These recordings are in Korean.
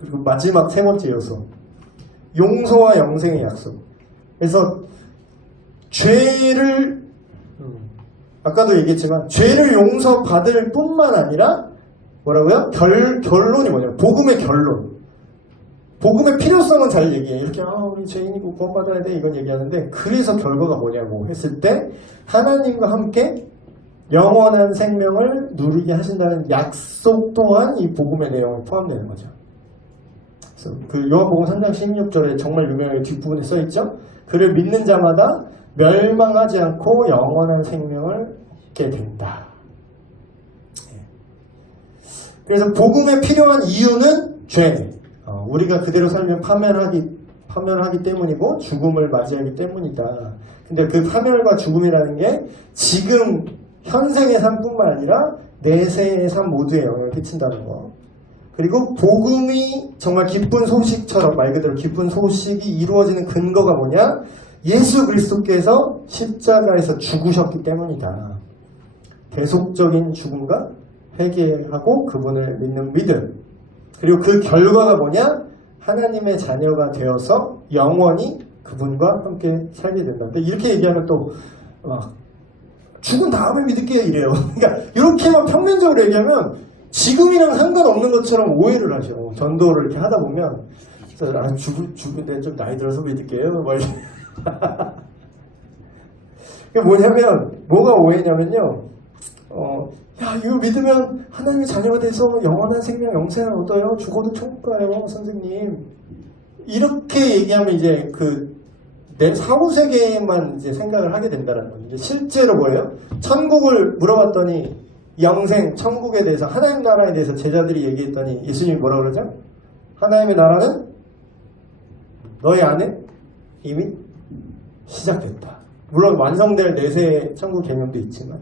그리고 마지막 세 번째 요소, 용서와 영생의 약속. 그래서 죄를 아까도 얘기했지만 죄를 용서받을 뿐만 아니라 뭐라고요? 결론이 뭐냐면 복음의 결론. 복음의 필요성은 잘 얘기해. 이렇게 우리 죄인이고 구원받아야 돼 이건 얘기하는데, 그래서 결과가 뭐냐고 했을 때 하나님과 함께 영원한 생명을 누리게 하신다는 약속 또한 이 복음의 내용에 포함되는 거죠. 그래서 그 요한복음 3장 16절에 정말 유명하게 뒷부분에 써있죠. 그를 믿는 자마다 멸망하지 않고 영원한 생명을 얻게 된다. 그래서 복음에 필요한 이유는 죄. 우리가 그대로 살면 파멸하기 때문이고 죽음을 맞이하기 때문이다. 근데 그 파멸과 죽음이라는 게 지금 현생의 삶뿐만 아니라 내세의 삶 모두에 영향을 끼친다는 거. 그리고 복음이 정말 기쁜 소식처럼, 말 그대로 기쁜 소식이 이루어지는 근거가 뭐냐? 예수 그리스도께서 십자가에서 죽으셨기 때문이다. 대속적인 죽음과 회개하고 그분을 믿는 믿음. 그리고 그 결과가 뭐냐? 하나님의 자녀가 되어서 영원히 그분과 함께 살게 된다. 근데 이렇게 얘기하면 또 죽은 다음에 믿을게요 이래요. 그러니까 이렇게만 평면적으로 얘기하면 지금이랑 상관없는 것처럼 오해를 하셔. 전도를 이렇게 하다 보면 죽은데 좀 나이 들어서 믿을게요. 그게 뭐냐면, 뭐가 오해냐면요. 이거 믿으면 하나님의 자녀가 돼서 영원한 생명, 영생을 얻어요. 죽어도 천국 가요, 선생님. 이렇게 얘기하면 이제 내 사후세계에만 이제 생각을 하게 된다는 거예요. 이제 실제로 뭐예요? 천국을 물어봤더니 영생, 천국에 대해서, 하나님 나라에 대해서 제자들이 얘기했더니 예수님이 뭐라 그러죠? 하나님의 나라는 너희 안에 이미 시작됐다. 물론 완성될 내세 천국 개념도 있지만,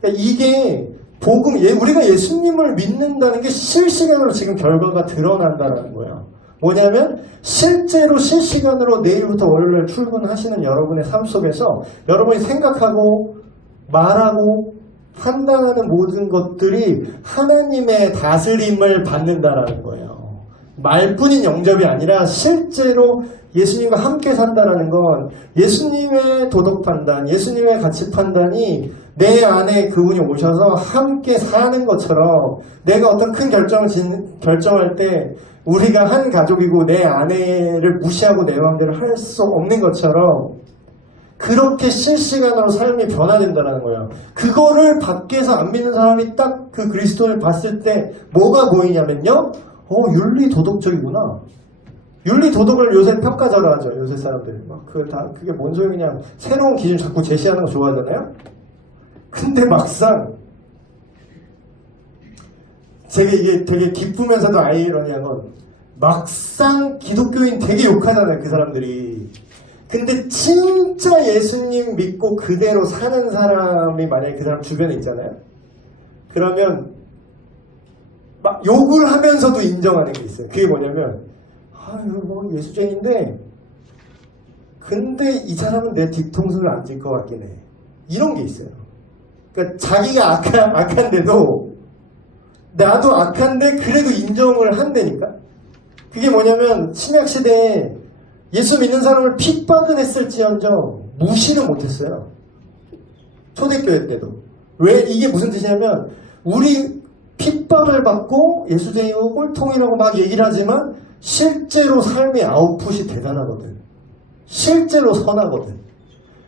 그러니까 이게 복음, 우리가 예수님을 믿는다는 게 실시간으로 지금 결과가 드러난다는 거예요. 뭐냐면 실제로 실시간으로 내일부터 월요일 출근하시는 여러분의 삶 속에서 여러분이 생각하고 말하고 판단하는 모든 것들이 하나님의 다스림을 받는다라는 거예요. 말뿐인 영접이 아니라 실제로 예수님과 함께 산다라는 건 예수님의 도덕 판단, 예수님의 가치 판단이 내 안에 그분이 오셔서 함께 사는 것처럼, 내가 어떤 큰 결정할 때 우리가 한 가족이고 내 아내를 무시하고 내 마음대로 할 수 없는 것처럼 그렇게 실시간으로 삶이 변화된다는 거예요. 그거를 밖에서 안 믿는 사람이 딱 그 그리스도를 봤을 때 뭐가 보이냐면요. 윤리 도덕적이구나. 윤리 도덕을 요새 평가자로 하죠. 요새 사람들. 그게 뭔 소용이냐. 새로운 기준 자꾸 제시하는 거 좋아하잖아요. 근데 막상 이게 되게 기쁘면서도 아이러니한 건 막상 기독교인 되게 욕하잖아요. 그 사람들이. 근데 진짜 예수님 믿고 그대로 사는 사람이 만약에 그 사람 주변에 있잖아요. 그러면 막 욕을 하면서도 인정하는 게 있어요. 그게 뭐냐면 예수쟁인데 근데 이 사람은 내 뒤통수를 안 질 것 같긴 해. 이런 게 있어요. 그러니까 자기가 악한데도 나도 악한데 그래도 인정을 한다니까. 그게 뭐냐면 신약시대에 예수 믿는 사람을 핍박은 했을지언정 무시는 못했어요. 초대교회 때도. 왜? 이게 무슨 뜻이냐면 우리 핍박을 받고 예수쟁이고 꼴통이라고 막 얘기를 하지만 실제로 삶의 아웃풋이 대단하거든. 실제로 선하거든.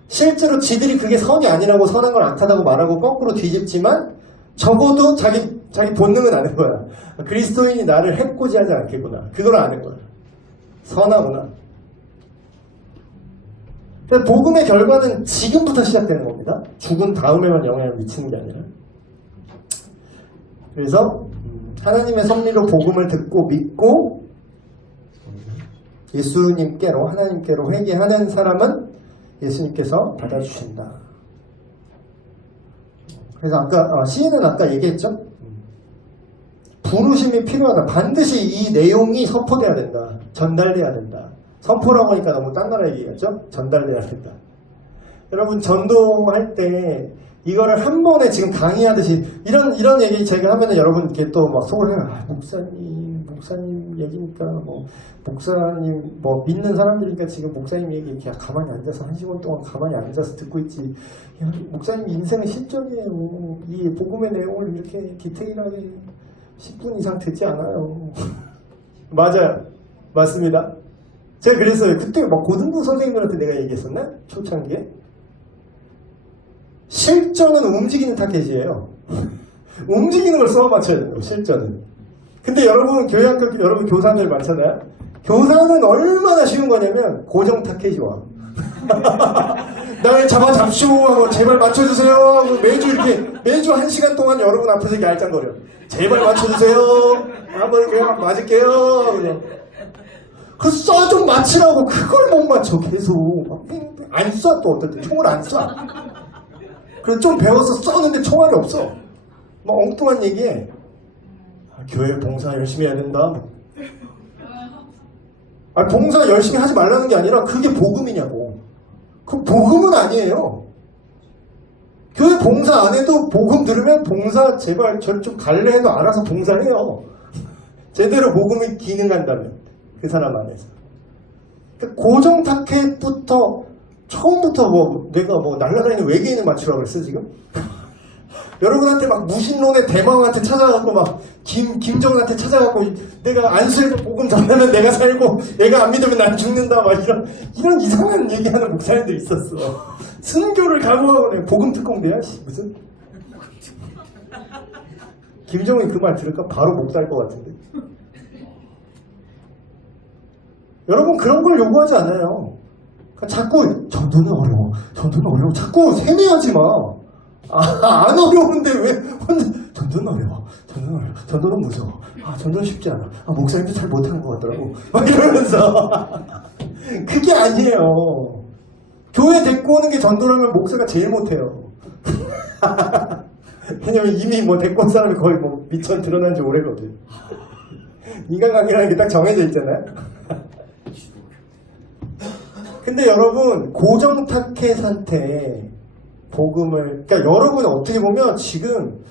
실제로 지들이 그게 선이 아니라고 선한 걸 악하다고 말하고 거꾸로 뒤집지만 적어도 자기 본능은 아는 거야. 그리스도인이 나를 해코지하지 않겠구나. 그걸 아는 거야. 선하구나. 그래서 복음의 결과는 지금부터 시작되는 겁니다. 죽은 다음에만 영향을 미치는 게 아니라. 그래서 하나님의 섭리로 복음을 듣고 믿고 예수님께로, 하나님께로 회개하는 사람은 예수님께서 받아주신다. 그래서 시인은 아까 얘기했죠? 부르심이 필요하다. 반드시 이 내용이 선포돼야 된다. 전달돼야 된다. 선포라고 하니까 너무 딴 나라 얘기겠죠? 전달돼야 된다. 여러분 전도할 때 이거를 한 번에 지금 강의하듯이 이런 얘기 제가 하면은 여러분 이렇게 또 막 속을 해요. 목사님 목사님 얘기니까 뭐 목사님 뭐 믿는 사람들이니까 지금 목사님 얘기 그냥 가만히 앉아서 1시간 동안 가만히 앉아서 듣고 있지. 야, 목사님 인생은 실전이에요. 이 복음의 내용을 이렇게 디테일하게 10분 이상 듣지 않아요. 맞아요. 맞습니다. 제가 그랬어요. 그때 막 고등부 선생님들한테 내가 얘기했었나? 초창기에. 실전은 움직이는 타겟이에요. 움직이는 걸 쏘아 맞춰야 돼요. 실전은. 근데 여러분 교회학교 여러분 교사들 많잖아요. 교사는 얼마나 쉬운 거냐면 고정 타겟이 와. 날 잡아잡쇼 하고 제발 맞춰주세요 하고 매주 1시간 동안 여러분 앞에서 이렇게 알짱거려. 제발 맞춰주세요. 한번 그냥 맞을게요. 그냥. 그 쏴 좀 맞추라고 그걸 못 맞춰 계속. 안 쏴 또 어떨 때 총을 안 쏴. 그래서 좀 배워서 쏘는데 총알이 없어. 막 엉뚱한 얘기해. 교회 봉사 열심히 해야 된다. 봉사 열심히 하지 말라는 게 아니라 그게 복음이냐고. 그 복음은 아니에요. 교회 봉사 안 해도 복음 들으면 봉사 제발 저 좀 갈래 해도 알아서 봉사해요. 제대로 복음이 기능한다면 그 사람 안에서. 그러니까 고정 타켓부터 처음부터 뭐 내가 뭐 날아다니는 외계인을 맞추라고 그랬어 지금? 여러분한테 막 무신론의 대망한테 찾아가고 막 김정은한테 찾아가고 내가 안수해서 복음 전하면 내가 살고 내가 안 믿으면 난 죽는다 막 이런 이상한 얘기하는 목사님들 있었어. 순교를 각오하고 그래. 복음 특공대야 무슨? 김정은이 그 말 들을까 바로 목 달 것 같은데. 여러분 그런 걸 요구하지 않아요. 자꾸 전도는 어려워. 전도는 어려워. 자꾸 세뇌하지 마. 안 어려운데 왜 혼자 전도는 어려워. 전도는 어려워. 전도는 무서워. 전도는 쉽지 않아. 목사님도 잘 못하는 것 같더라고. 막 이러면서 그게 아니에요. 교회 데리고 오는 게 전도라면 목사가 제일 못해요. 왜냐면 이미 뭐 데리고 온 사람이 거의 뭐 미천 드러난 지 오래거든. 인간관계라는 게 딱 정해져 있잖아요. 근데 여러분 고정 타켓한테 복음을 그러니까 여러분 어떻게 보면 지금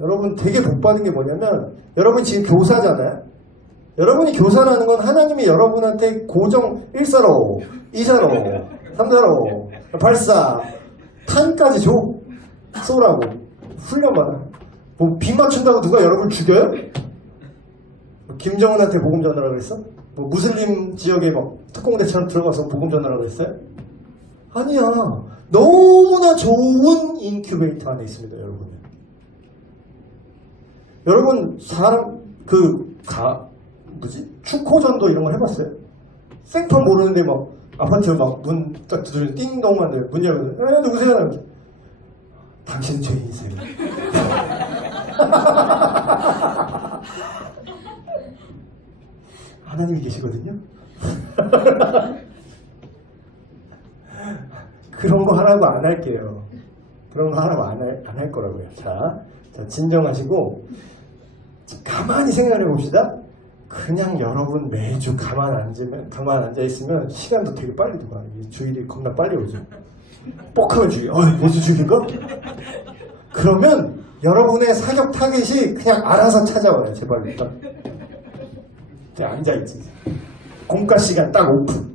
여러분 되게 복 받은 게 뭐냐면 여러분 지금 교사잖아요. 여러분이 교사라는 건 하나님이 여러분한테 고정 1사로 2사로 3사로 발사 탄까지 줘 쏘라고 훈련받아. 뭐 비 맞춘다고 누가 여러분 죽여요? 김정은한테 복음 전하라고 그랬어? 뭐 무슬림 지역에 막 특공대처럼 들어가서 복음 전하라고 했어요? 아니야. 너무나 좋은 인큐베이터 안에 있습니다, 여러분. 여러분 사람 축호전도 이런 거 해봤어요? 생판 모르는데 막 아파트 막 문 딱 두드리는 띵동한데 문 열면 누구세요? 당신 죄인이세요. 하나님이 계시거든요. 그런 거 하라고 안 할게요. 그런 거 하라고 안 할 거라고요. 자, 진정하시고 가만히 생각해 봅시다. 그냥 여러분 매주 가만 앉아 있으면 시간도 되게 빨리 돌아. 주일이 겁나 빨리 오죠. 뻑하면 주일. 매주 주일인가? 그러면 여러분의 사격 타겟이 그냥 알아서 찾아와요. 제발 일단. 앉아있지. 공과 시간 딱 오픈.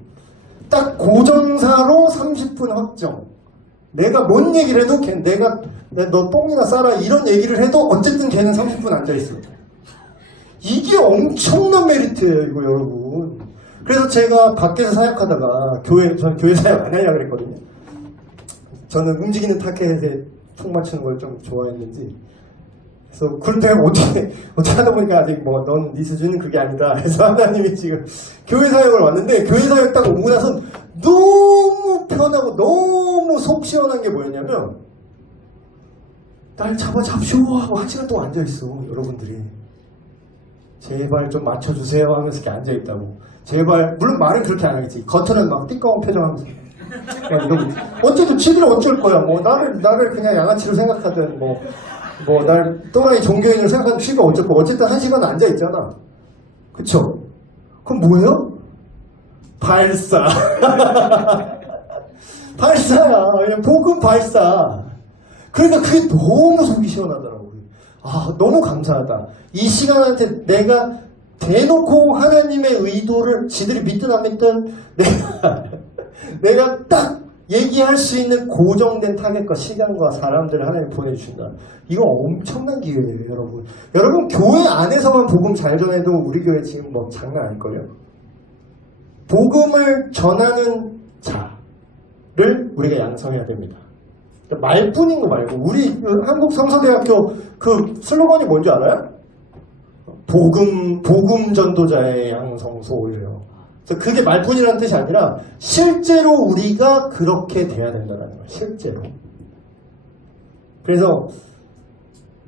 딱 고정사로 30분 확정. 내가 뭔 얘기를 해도 내가 너 똥이나 싸라 이런 얘기를 해도 어쨌든 걔는 30분 앉아있어. 이게 엄청난 메리트예요, 이거 여러분. 그래서 제가 밖에서 사역하다가 저는 교회 사역 안 하려고 그랬거든요. 저는 움직이는 타켓에 총 맞추는 걸 좀 좋아했는지. 그래서 그때 어떻게 하다 보니까 아직 뭐 넌 네 수준은 그게 아니다. 그래서 하나님이 지금 교회 사역을 왔는데 교회 사역 딱 오고 나서 너무 편하고 너무 속 시원한 게 뭐였냐면 날 잡쇼 하고 1시간 동안 앉아있어. 여러분들이 제발 좀 맞춰주세요 하면서 이렇게 앉아있다고. 제발 물론 말은 그렇게 안 하겠지. 겉으로는 막 띠꺼운 표정하면서 어쨌든 지들이 어쩔 거야. 뭐 나를 그냥 양아치로 생각하든 날 또라이 종교인으로 생각하는 취가 어쩌고 어쨌든 1시간 앉아있잖아. 그쵸? 그럼 뭐예요? 발사. 발사야. 그냥 복음 발사. 그러니까 그게 너무 속이 시원하더라고. 너무 감사하다. 이 시간한테 내가 대놓고 하나님의 의도를 지들이 믿든 안 믿든 내가 딱 얘기할 수 있는 고정된 타겟과 시간과 사람들을 하나님 보내주신다. 이거 엄청난 기회예요, 여러분. 여러분, 교회 안에서만 복음 잘 전해도 우리 교회 지금 뭐 장난 아닐걸요? 복음을 전하는 자를 우리가 양성해야 됩니다. 말뿐인 거 말고, 우리 한국 성서대학교 그 슬로건이 뭔지 알아요? 복음 전도자의 양성소예요. 그게 말뿐이라는 뜻이 아니라 실제로 우리가 그렇게 돼야 된다는 거예요. 실제로. 그래서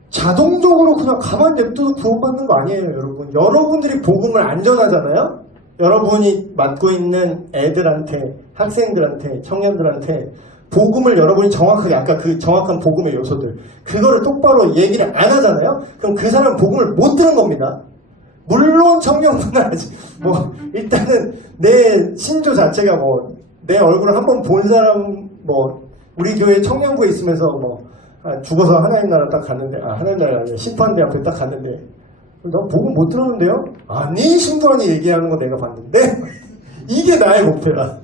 자동적으로 그냥 가만히 냅둬도 구원받는 거 아니에요, 여러분. 여러분들이 복음을 안 전하잖아요. 여러분이 맡고 있는 애들한테, 학생들한테, 청년들한테 복음을 여러분이 정확하게, 아까 그 정확한 복음의 요소들, 그거를 똑바로 얘기를 안 하잖아요. 그럼 그 사람은 복음을 못 들은 겁니다. 물론 청년분은 아직 일단은 내 신조 자체가 내 얼굴을 한번 본 사람 우리 교회 청년부에 있으면서 죽어서 하나님 나라 딱 갔는데 하나님 나라 아니라 심판대 앞에 딱 갔는데 너 복음 못 들었는데요? 아니 신부한이 얘기하는 거 내가 봤는데 이게 나의 목표야.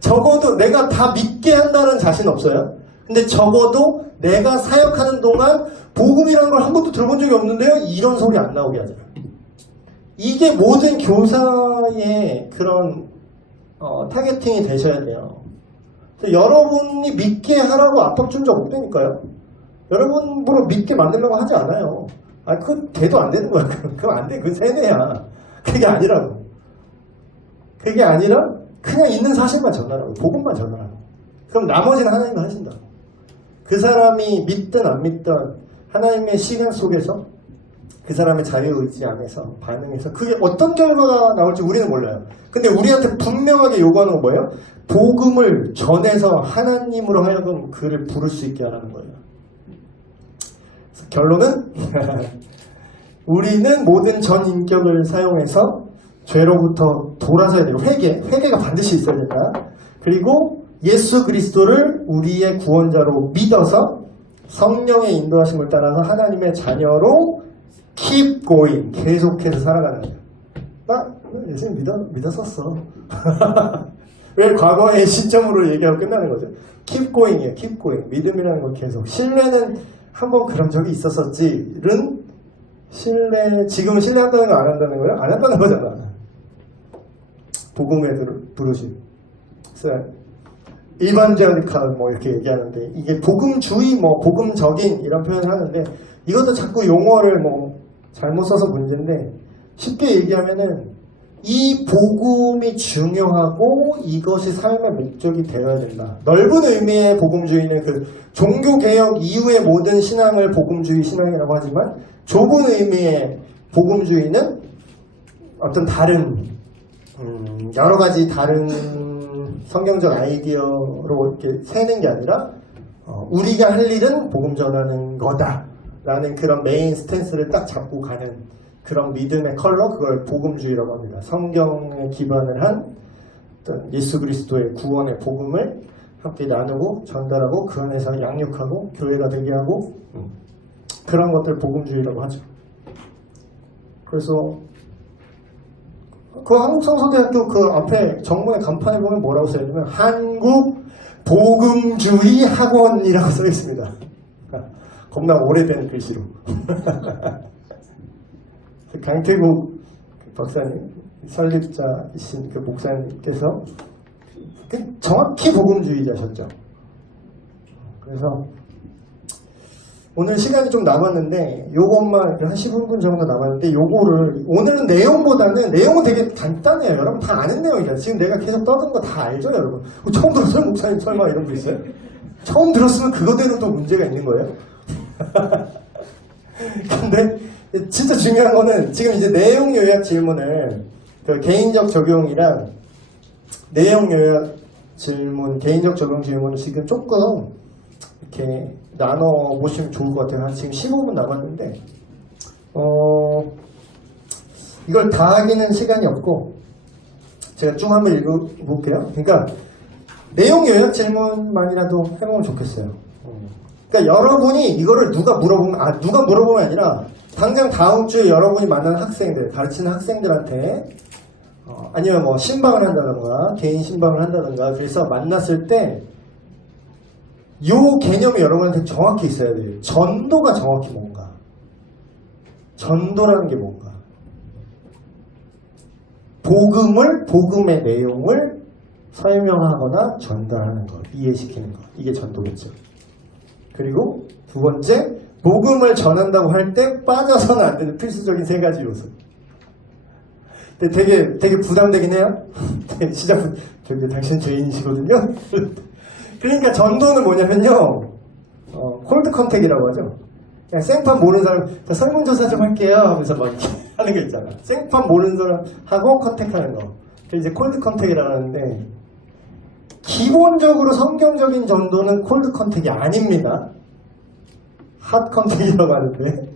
적어도 내가 다 믿게 한다는 자신 없어요. 근데 적어도 내가 사역하는 동안 복음이라는 걸 한 번도 들어본 적이 없는데요? 이런 소리 안 나오게 하잖아요. 이게 모든 교사의 그런 타겟팅이 되셔야 돼요. 여러분이 믿게 하라고 압박 준 적 없다니까요. 여러분으로 믿게 만들려고 하지 않아요. 그건 돼도 안 되는 거야. 그건 안 돼. 그건 세뇌야. 그게 아니라고. 그게 아니라 그냥 있는 사실만 전하라고. 복음만 전하라고. 그럼 나머지는 하나님이 하신다. 그 사람이 믿든 안 믿든 하나님의 시간 속에서 그 사람의 자유의지 안에서 반응해서 그게 어떤 결과가 나올지 우리는 몰라요. 근데 우리한테 분명하게 요구하는 건 뭐예요? 복음을 전해서 하나님으로 하여금 그를 부를 수 있게 하라는 거예요. 그래서 결론은 우리는 모든 전 인격을 사용해서 죄로부터 돌아서야 돼요. 회개가 반드시 있어야 된다. 그리고 예수 그리스도를 우리의 구원자로 믿어서 성령의 인도하심을 따라서 하나님의 자녀로 keep going, 계속해서 살아가는 거예요. 나 예수님 믿었었어. 왜 과거의 시점으로 얘기하고 끝나는 거죠? keep going이에요. keep going. 믿음이라는 건 계속. 신뢰는 한번 그런 적이 있었었지는 지금은 신뢰한다는 거 안 한다는 거예요? 안 한다는 거잖아. 복음에 부르심. 그래서 이반제리칼 이렇게 얘기하는데 이게 복음주의 복음적인 이런 표현을 하는데 이것도 자꾸 용어를 잘못 써서 문제인데 쉽게 얘기하면은 이 복음이 중요하고 이것이 삶의 목적이 되어야 된다. 넓은 의미의 복음주의는 그 종교개혁 이후의 모든 신앙을 복음주의 신앙이라고 하지만 좁은 의미의 복음주의는 어떤 다른 여러 가지 다른 성경적 아이디어로 이렇게 세는 게 아니라 우리가 할 일은 복음 전하는 거다라는 그런 메인 스탠스를 딱 잡고 가는 그런 믿음의 컬러, 그걸 복음주의라고 합니다. 성경에 기반을 한 어떤 예수 그리스도의 구원의 복음을 함께 나누고 전달하고 그 안에서 양육하고 교회가 되게 하고 그런 것들 복음주의라고 하죠. 그래서 그 한국성서대학교 그 앞에 정문의 간판에 보면 뭐라고 써있냐면 한국 복음주의 학원이라고 써 있습니다. 겁나 오래된 글씨로. 강태국 박사님, 설립자이신 그 목사님께서 정확히 복음주의자셨죠. 그래서 오늘 시간이 좀 남았는데 요것만 한 15분 정도 남았는데 요거를 오늘은 내용보다는 내용은 되게 간단해요. 여러분 다 아는 내용이잖아요. 지금 내가 계속 떠든 거 다 알죠, 여러분? 처음 들었어요, 목사님? 설마 이런 거 있어요? 처음 들었으면 그거대로도 문제가 있는 거예요. 근데 진짜 중요한 거는 지금 이제 내용 요약 질문을 그 개인적 적용이랑 내용 요약 질문, 개인적 적용 질문을 지금 조금 이렇게 나눠보시면 좋을 것 같아요. 한 지금 15분 남았는데 이걸 다 하기는 시간이 없고 제가 쭉 한번 읽어볼게요. 그러니까 내용 요약 질문만이라도 해보면 좋겠어요. 그러니까 여러분이 이거를 누가 물어보면 아니라 당장 다음 주에 여러분이 만난 학생들, 가르치는 학생들한테 아니면 뭐 신방을 한다던가 개인 신방을 한다던가 그래서 만났을 때 요 개념이 여러분한테 정확히 있어야 돼요. 전도가 정확히 뭔가. 전도라는 게 뭔가. 복음의 내용을 설명하거나 전달하는 것, 이해시키는 것. 이게 전도겠죠. 그리고 두 번째, 복음을 전한다고 할 때 빠져서는 안 되는 필수적인 세 가지 요소. 근데 되게 부담되긴 해요. 시작부터 저기 당신 죄인이시거든요. 그러니까 전도는 뭐냐면요, 콜드 컨택이라고 하죠. 그냥 생판 모르는 사람, 자, 설문조사 좀 할게요 하면서 막 이렇게 하는 거 있잖아. 생판 모르는 사람하고 컨택하는 거. 이제 콜드 컨택이라고 하는데, 기본적으로 성경적인 전도는 콜드 컨택이 아닙니다. 핫 컨택이라고 하는데,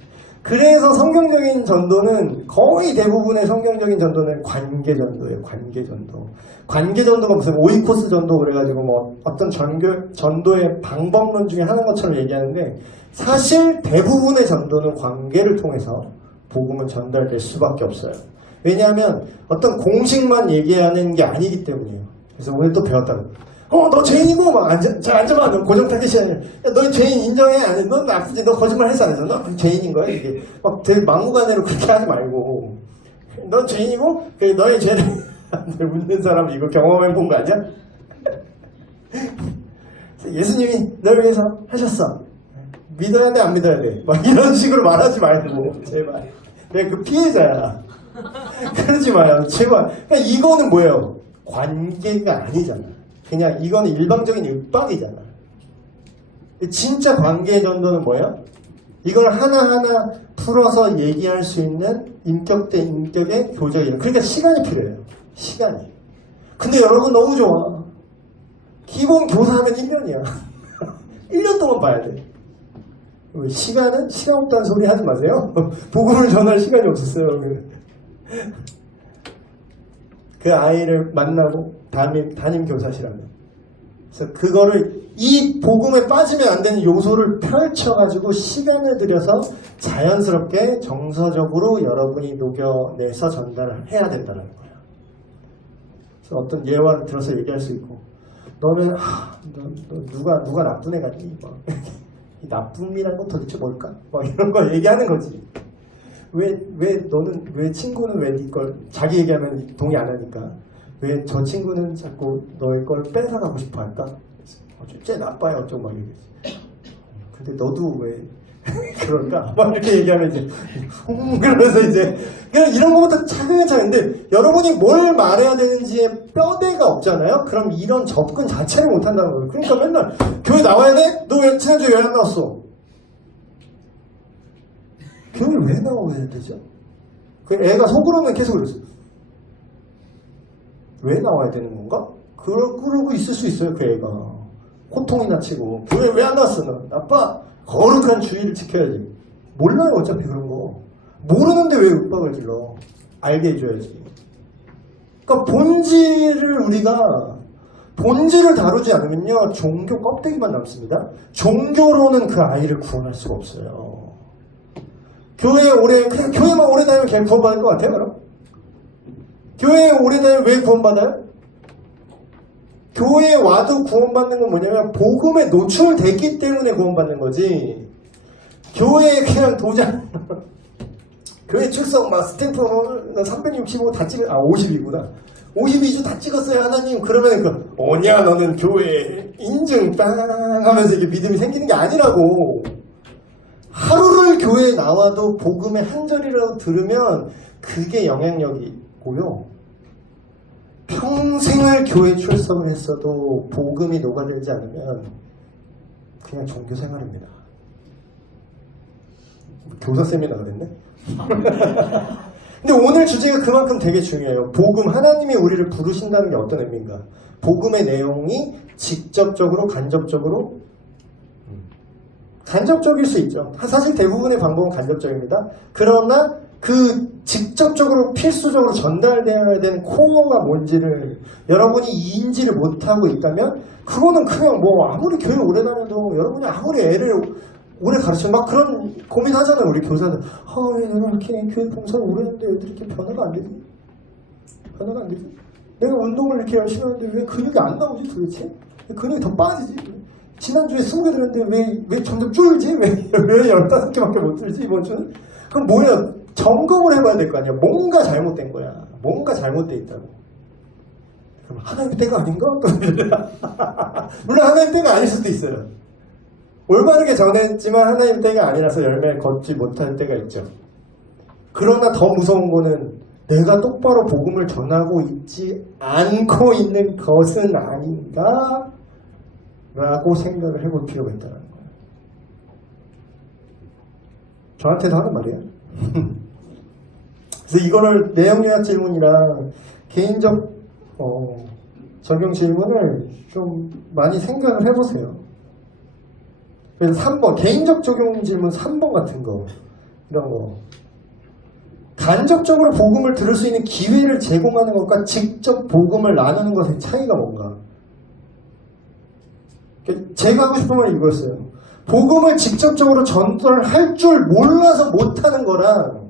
그래서 성경적인 전도는 거의 대부분의 성경적인 전도는 관계 전도예요. 관계 전도. 관계 전도가 무슨 오이코스 전도 그래가지고 뭐 어떤 전도의 방법론 중에 하나인 것처럼 얘기하는데, 사실 대부분의 전도는 관계를 통해서 복음은 전달될 수밖에 없어요. 왜냐하면 어떤 공식만 얘기하는 게 아니기 때문이에요. 그래서 오늘 또 배웠다고. 너 죄인이고, 막, 앉아봐. 너 고정타겟이 아니야. 야, 너 죄인 인정해? 아니, 너 나쁘지. 너 거짓말 했어, 안 했어? 너 죄인인 거야, 이게. 막 되게 막무가내로 그렇게 하지 말고. 너 죄인이고, 너의 죄를, 웃는 사람 이거 경험해 본 거 아니야? 예수님이 널 위해서 하셨어. 믿어야 돼, 안 믿어야 돼? 막 이런 식으로 말하지 말고, 제발. 내가 그 피해자야. 그러지 마요, 제발. 그러니까 이거는 뭐예요? 관계가 아니잖아. 그냥 이거는 일방적인 윽박이잖아. 진짜 관계 전도는 뭐야? 이걸 하나하나 풀어서 얘기할 수 있는 인격 대 인격의 교제예요. 그러니까 시간이 필요해요. 시간이. 근데 여러분 너무 좋아. 기본 교사하면 1년이야. 1년 동안 봐야 돼. 시간은 시간 없다는 소리 하지 마세요. 복음을 전할 시간이 없었어요. 그 아이를 만나고 담임 교사시라면. 그래서 그거를 이 복음에 빠지면 안 되는 요소를 펼쳐가지고 시간을 들여서 자연스럽게 정서적으로 여러분이 녹여내서 전달을 해야 된다는 거예요. 그래서 어떤 예화를 들어서 얘기할 수 있고, 너는 너 누가 나쁜 애 같니? 막 이 나쁨이란 건 도대체 뭘까? 막 이런 거 얘기하는 거지. 왜 친구는 왜 네 걸 자기 얘기하면 동의 안 하니까 왜 저 친구는 자꾸 너의 걸 뺏어가고 싶어 할까? 쟤 나빠요 어쩌고 막 얘기했지. 근데 너도 왜 그럴까? 막 이렇게 얘기하면 이제 그러면서 이제 그냥 이런 거부터 차근차근. 근데 여러분이 뭘 말해야 되는지에 뼈대가 없잖아요. 그럼 이런 접근 자체를 못 한다는 거예요. 그러니까 맨날 교회 나와야 돼? 너 왜 지난주에 왜 안 나왔어? 교회를 왜 나와야 되죠? 그 애가 속으로는 계속 그랬어요. 왜 나와야 되는 건가? 그러고 있을 수 있어요. 그 애가 호통이나 치고 교회 왜 안 나왔어? 너 아빠 거룩한 주의를 지켜야지. 몰라요 어차피 그런 거. 모르는데 왜 윽박을 질러? 알게 해줘야지. 그러니까 본질을 다루지 않으면요 종교 껍데기만 남습니다. 종교로는 그 아이를 구원할 수가 없어요. 그냥 교회만 오래 다니면 걔 구원받을 것 같아요, 그럼? 교회에 오래 다니면 왜 구원받아요? 교회에 와도 구원받는 건 뭐냐면 복음에 노출됐기 때문에 구원받는 거지. 교회에 그냥 교회 출석 막 스탬프 365 다 50이구나. 52주 다 찍었어요, 하나님. 그러면 오냐, 너는 교회 인증 빵 하면서 이게 믿음이 생기는 게 아니라고. 하루를 교회에 나와도 복음의 한 절이라도 들으면 그게 영향력이고요. 평생을 교회 출석을 했어도 복음이 녹아들지 않으면 그냥 종교 생활입니다. 교사 세미나 그랬네? 근데 오늘 주제가 그만큼 되게 중요해요. 복음, 하나님이 우리를 부르신다는 게 어떤 의미인가? 복음의 내용이 직접적으로, 간접적일 수 있죠. 사실 대부분의 방법은 간접적입니다. 그러나 그 직접적으로 필수적으로 전달되어야 되는 코어가 뭔지를 여러분이 인지를 못하고 있다면 그거는 그냥 뭐 아무리 교회 오래 다녀도 여러분이 아무리 애를 오래 가르쳐 막 그런 고민하잖아요. 우리 교사들. 왜 내가 이렇게 교회 봉사를 오래 했는데 애들이 이렇게 변화가 안 되지? 변화가 안 되지? 내가 운동을 이렇게 열심히 하는데 왜 근육이 안 나오지 도대체? 왜 근육이 더 빠지지? 지난주에 20개 들었는데 왜 점점 줄지? 왜 15개밖에 못 들지 이번 주는? 그럼 뭐야? 점검을 해봐야 될 거 아니야. 뭔가 잘못된 거야. 뭔가 잘못돼 있다고. 그럼 하나님의 때가 아닌가? 물론 하나님의 때가 아닐 수도 있어요. 올바르게 전했지만 하나님의 때가 아니라서 열매를 걷지 못할 때가 있죠. 그러나 더 무서운 거는 내가 똑바로 복음을 전하고 있지 않고 있는 것은 아닌가? 라고 생각을 해볼 필요가 있다는 거예요. 저한테도 하는 말이에요. 그래서 이거를 내용 요약 질문이랑 개인적 적용 질문을 좀 많이 생각을 해보세요. 그래서 3번 개인적 적용 질문 3번 같은 거 이런 거 간접적으로 복음을 들을 수 있는 기회를 제공하는 것과 직접 복음을 나누는 것의 차이가 뭔가. 제가 하고 싶은 말이 이거였어요. 복음을 직접적으로 전달할 줄 몰라서 못하는 거랑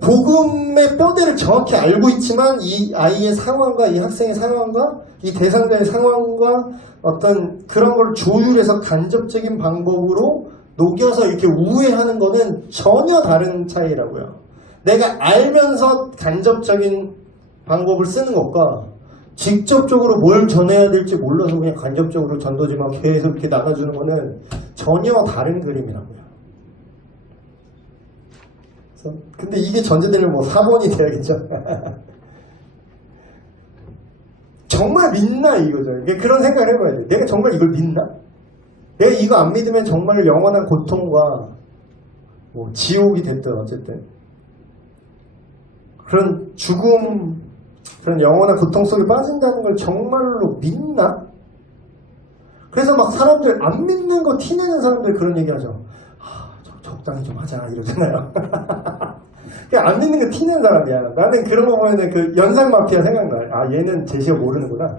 복음의 뼈대를 정확히 알고 있지만 이 아이의 상황과 이 학생의 상황과 이 대상자의 상황과 어떤 그런 걸 조율해서 간접적인 방법으로 녹여서 이렇게 우회하는 거는 전혀 다른 차이라고요. 내가 알면서 간접적인 방법을 쓰는 것과 직접적으로 뭘 전해야 될지 몰라서 그냥 간접적으로 전도지만 계속 이렇게 나눠주는 거는 전혀 다른 그림이라고요. 근데 이게 전제되면 뭐 4번이 돼야겠죠. 정말 믿나 이거죠. 그런 생각을 해봐야 돼. 내가 정말 이걸 믿나? 내가 이거 안 믿으면 정말 영원한 고통과 뭐 지옥이 됐든 어쨌든 그런 죽음, 그런 영원한 고통 속에 빠진다는 걸 정말로 믿나? 그래서 막 사람들 안 믿는 거 티내는 사람들 그런 얘기하죠. 적당히 좀 하자 이러잖아요. 그냥 안 믿는 거 티내는 사람이야. 나는 그런 거 보면 그 연상 마피아 생각나. 얘는 제시어 모르는구나.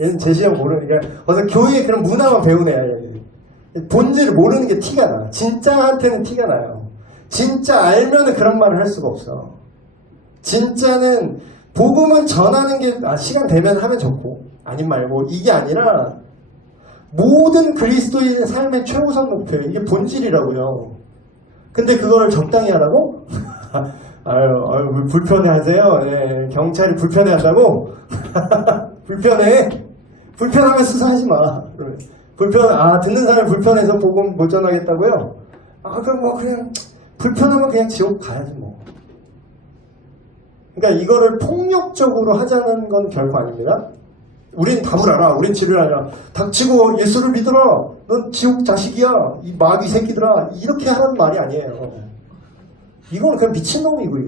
얘는 제시어 모르니까 어서 교회에 그런 문화만 배우네. 본질을 모르는 게 티가 나. 진짜한테는 티가 나요. 진짜 알면은 그런 말을 할 수가 없어. 진짜는 복음은 전하는 게 시간 되면 하면 좋고 아님 말고 이게 아니라 모든 그리스도인의 삶의 최우선 목표예요. 이게 본질이라고요. 근데 그걸 적당히 하라고? 아유, 불편해하세요. 네, 경찰이 불편해한다고? 불편하면 수사하지 마. 듣는 사람이 불편해서 복음 못 전하겠다고요? 그럼 뭐 그냥 불편하면 그냥 지옥 가야지 뭐. 그러니까 이거를 폭력적으로 하자는 건 결코 아닙니다. 우린 답을 알아. 우린 진리를 알아. 닥치고 예수를 믿어라. 넌 지옥 자식이야. 이 마귀 새끼들아. 이렇게 하라는 말이 아니에요. 이거는 그냥 미친놈이고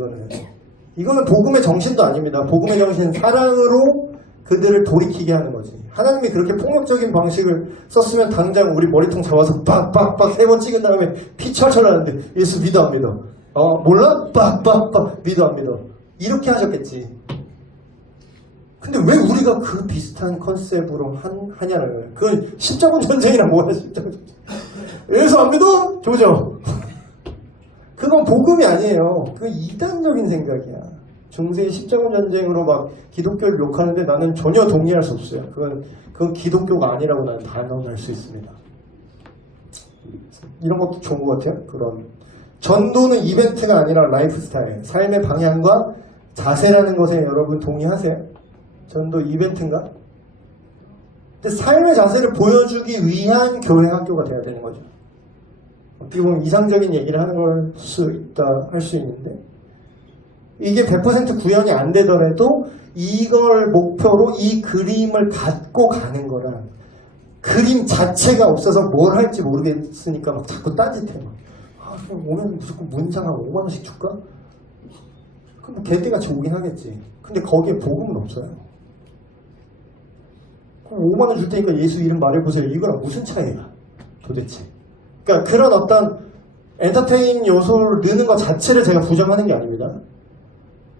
이거는 복음의 정신도 아닙니다. 복음의 정신은 사랑으로 그들을 돌이키게 하는 거지. 하나님이 그렇게 폭력적인 방식을 썼으면 당장 우리 머리통 잡아서 빡빡빡 3번 찍은 다음에 피 철철 나는데 예수 믿어 안 믿어? 몰라? 빡빡빡 믿어 안 믿어? 이렇게 하셨겠지. 근데 왜 우리가 그 비슷한 컨셉으로 하냐는 거예요. 그건 십자군 전쟁이랑 뭐야, 십자군 전쟁. 예수 안 믿어? 조져. 그건 복음이 아니에요. 그건 이단적인 생각이야. 중세의 십자군 전쟁으로 막 기독교를 욕하는데 나는 전혀 동의할 수 없어요. 그건 기독교가 아니라고 나는 단언할 수 있습니다. 이런 것도 좋은 것 같아요. 그런 전도는 이벤트가 아니라 라이프 스타일, 삶의 방향과 자세라는 것에 여러분 동의하세요? 전도 이벤트인가? 근데 삶의 자세를 보여주기 위한 교회 학교가 돼야 되는 거죠. 어떻게 보면 이상적인 얘기를 하는 걸 수 있다 할 수 있는데 이게 100% 구현이 안 되더라도 이걸 목표로 이 그림을 갖고 가는 거라. 그림 자체가 없어서 뭘 할지 모르겠으니까 막 자꾸 딴짓해. 그럼 오면 무조건 문상하고 5만 원씩 줄까? 그럼 개떼같이 오긴 하겠지. 근데 거기에 복음은 없어요. 그럼 5만 원 줄 테니까 예수 이름 말해보세요. 이거랑 무슨 차이야 도대체. 그러니까 그런 어떤 엔터테인 요소를 넣는 것 자체를 제가 부정하는 게 아닙니다.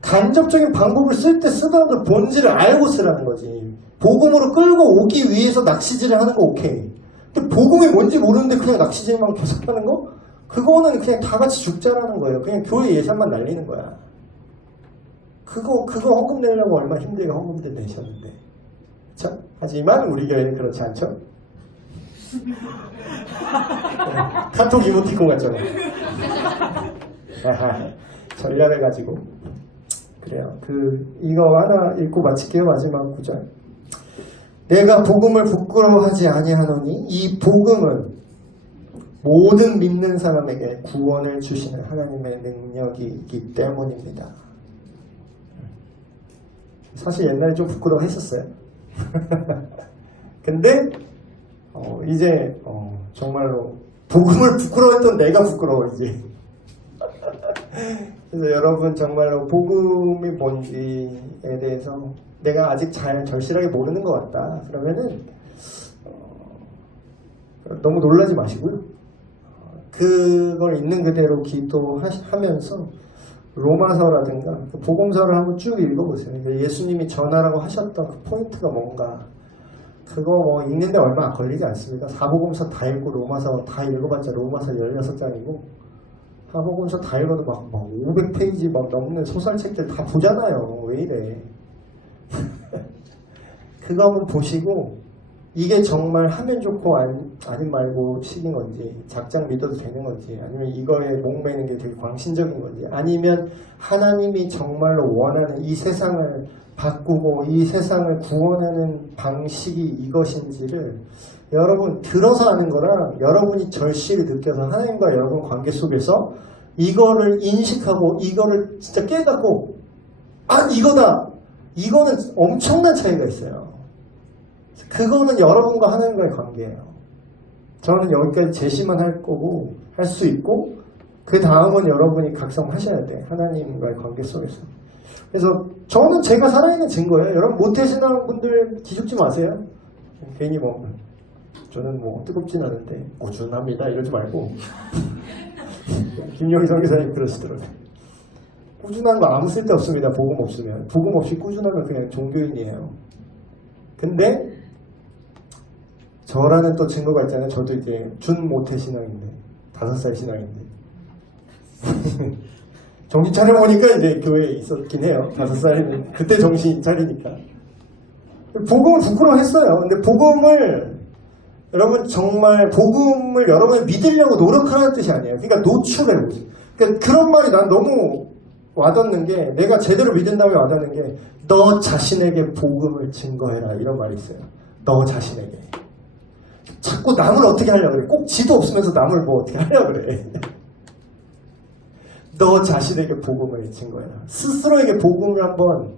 간접적인 방법을 쓸 때 쓰더라도 본질을 알고 쓰라는 거지. 복음으로 끌고 오기 위해서 낚시질을 하는 거 오케이. 근데 복음이 뭔지 모르는데 그냥 낚시질만 계속하는 거? 그거는 그냥 다 같이 죽자라는 거예요. 그냥 교회 예산만 날리는 거야. 그거 헌금 내려고 얼마나 힘들게 헌금들 내셨는데. 자, 하지만 우리 교회는 그렇지 않죠? 네, 카톡 이모티콘 같죠? 전략을 가지고. 그래요. 이거 하나 읽고 마칠게요. 마지막 구절. 내가 복음을 부끄러워하지 아니하노니 이 복음은 모든 믿는 사람에게 구원을 주시는 하나님의 능력이 있기 때문입니다. 사실 옛날에 좀 부끄러워했었어요. 근데 이제 정말로 복음을 부끄러워했던 내가 부끄러워 이제. 그래서 여러분 정말로 복음이 뭔지에 대해서 내가 아직 잘 절실하게 모르는 것 같다. 그러면은 너무 놀라지 마시고요. 그걸 있는 그대로 기도하면서 로마서라든가 복음서를 한번 쭉 읽어보세요. 예수님이 전하라고 하셨던 그 포인트가 뭔가 그거 읽는데 얼마 안 걸리지 않습니다. 사복음서 다 읽고 로마서 다 읽어봤자 로마서 16장이고 사복음서 다 읽어도 막 500페이지 막 넘는 소설책들 다 보잖아요. 왜 이래. 그거 한번 보시고 이게 정말 하면 좋고 아님 말고 식인 건지 작작 믿어도 되는 건지 아니면 이거에 목매는 게 되게 광신적인 건지 아니면 하나님이 정말로 원하는 이 세상을 바꾸고 이 세상을 구원하는 방식이 이것인지를 여러분 들어서 하는 거랑 여러분이 절실히 느껴서 하나님과 여러분 관계 속에서 이거를 인식하고 이거를 진짜 깨닫고 이거다! 이거는 엄청난 차이가 있어요. 그거는 여러분과 하나님과의 관계예요. 저는 여기까지 제시만 할 거고 할 수 있고 그 다음은 여러분이 각성하셔야 돼. 하나님과의 관계 속에서. 그래서 저는 제가 살아있는 증거예요. 여러분 모태신앙 분들 기죽지 마세요. 괜히 저는 뜨겁진 않은데 꾸준합니다 이러지 말고 김영희 선교사님 그러시더라고요. 꾸준한 거 아무 쓸데 없습니다. 복음 없으면. 복음 없이 꾸준하면 그냥 종교인이에요. 근데 저라는 또 증거가 있잖아요. 저도 이제 준 모태 신앙인데 5살 신앙인데 정신 차려보니까 이제 교회에 있었긴 해요. 5살이면 그때 정신 차리니까 복음을 부끄러워했어요. 근데 복음을 여러분 정말 복음을 여러분이 믿으려고 노력하는 뜻이 아니에요. 그러니까 노출해보세요. 그러니까 그런 말이 난 너무 와닿는 게 내가 제대로 믿은 다음에 와닿는 게 너 자신에게 복음을 증거해라 이런 말이 있어요. 너 자신에게. 자꾸 남을 어떻게 하려고 그래. 꼭 지도 없으면서 남을 어떻게 하려고 그래. 너 자신에게 복음을 증거해라. 스스로에게 복음을 한번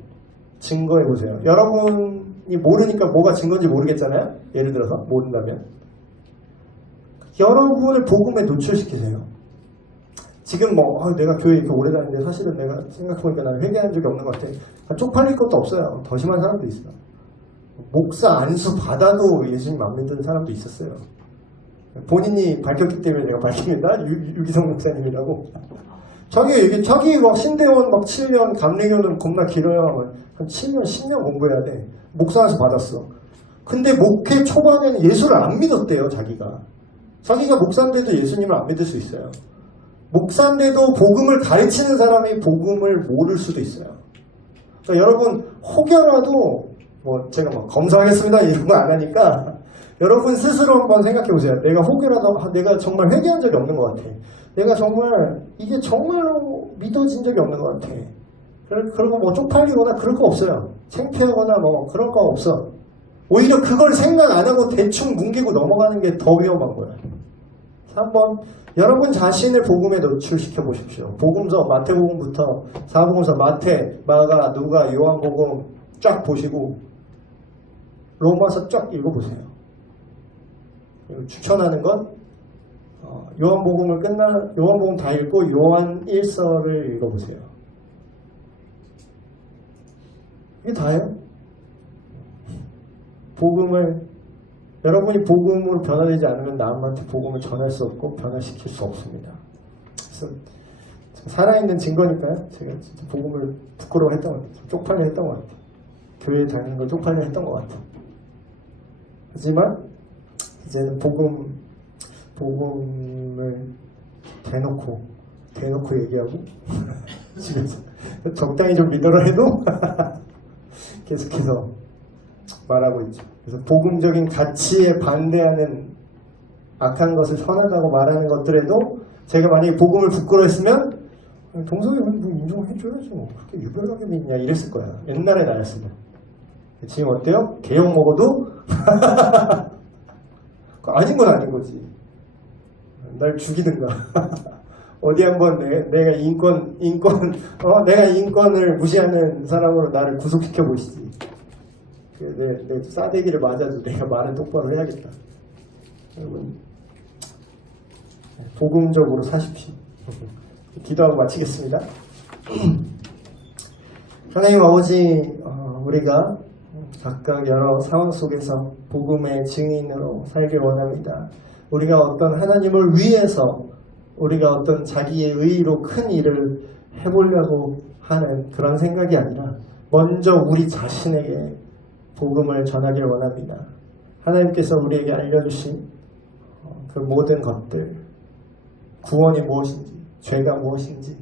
증거해보세요. 여러분이 모르니까 뭐가 증거인지 모르겠잖아요. 예를 들어서 모른다면 여러분을 복음에 노출시키세요. 지금 내가 교회 이렇게 오래 다니는데 사실은 내가 생각해보니까 나는 회개한 적이 없는 것 같아. 쪽팔릴 것도 없어요. 더 심한 사람도 있어요. 목사 안수 받아도 예수님 안 믿는 사람도 있었어요. 본인이 밝혔기 때문에 내가 밝힙니다. 유기성 목사님이라고. 자기 신대원 7년, 감리교는 겁나 길어요. 한 7년, 10년 공부해야 돼. 목사 안수 받았어. 근데 목회 초반에는 예수를 안 믿었대요, 자기가. 자기가 목사인데도 예수님을 안 믿을 수 있어요. 목사인데도 복음을 가르치는 사람이 복음을 모를 수도 있어요. 그러니까 여러분 혹여라도 제가 검사하겠습니다 이런 거 안 하니까 여러분 스스로 한번 생각해 보세요. 내가 혹여라도 내가 정말 회개한 적이 없는 것 같아. 내가 정말 이게 정말로 믿어진 적이 없는 것 같아. 그리고 쪽팔리거나 그럴 거 없어요. 창피하거나 그럴 거 없어. 오히려 그걸 생각 안 하고 대충 뭉개고 넘어가는 게 더 위험한 거예요. 한번 여러분 자신을 복음에 노출시켜 보십시오. 복음서 마태복음부터 사복음서 마태, 마가, 누가, 요한복음 쫙 보시고 로마서 쫙 읽어보세요. 추천하는 건 요한복음 다 읽고 요한 1서를 읽어보세요. 이게 다예요. 여러분이 복음으로 변화되지 않으면 남한테 복음을 전할 수 없고 변화시킬 수 없습니다. 그래서 살아있는 증거니까요. 제가 진짜 복음을 부끄러워했던 것 같아요. 쪽팔려 했던 것 같아요. 교회 다니는 걸 쪽팔려 했던 것 같아요. 하지만 이제는 복음을 대놓고 얘기하고 집에서 적당히 좀 믿어라 해도 계속해서 말하고 있죠. 그래서 복음적인 가치에 반대하는 악한 것을 선하다고 말하는 것들에도 제가 만약에 복음을 부끄러워했으면 동성애 뭐 인정해줘야지 뭐 그렇게 유별나게 믿냐 이랬을 거야. 옛날에 나였으면. 지금 어때요? 개욕 먹어도 아닌 건 아닌 거지. 날 죽이든가. 어디 한번 내가 내가 인권을 무시하는 사람으로 나를 구속시켜 보시지. 내 싸대기를 맞아도 내가 말을 똑바로 해야겠다. 여러분, 복음적으로 사십시오. 기도하고 마치겠습니다. 하나님 아버지, 우리가 각각 여러 상황 속에서 복음의 증인으로 살길 원합니다. 우리가 어떤 하나님을 위해서 우리가 어떤 자기의 의의로 큰 일을 해보려고 하는 그런 생각이 아니라 먼저 우리 자신에게 복음을 전하길 원합니다. 하나님께서 우리에게 알려주신 그 모든 것들, 구원이 무엇인지, 죄가 무엇인지,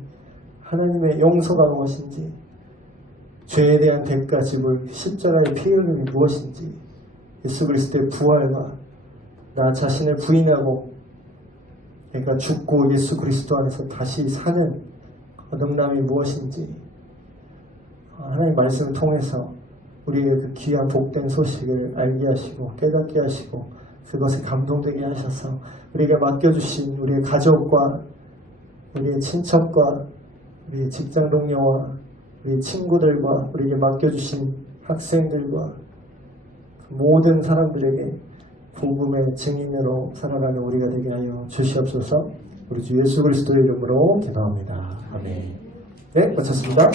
하나님의 용서가 무엇인지, 죄에 대한 대가 지불 십자가의 피 흘림이 무엇인지, 예수 그리스도의 부활과 나 자신을 부인하고 내가 죽고 예수 그리스도 안에서 다시 사는 능력이 무엇인지 하나님 말씀을 통해서 우리에게 그 귀한 복된 소식을 알게 하시고 깨닫게 하시고 그것에 감동되게 하셔서 우리가 맡겨주신 우리의 가족과 우리의 친척과 우리의 직장 동료와 우리의 친구들과 우리에게 맡겨주신 학생들과 모든 사람들에게 복음의 증인으로 살아가는 우리가 되게 하여 주시옵소서. 우리 주 예수 그리스도의 이름으로 기도합니다. 아멘. 네, 마쳤습니다.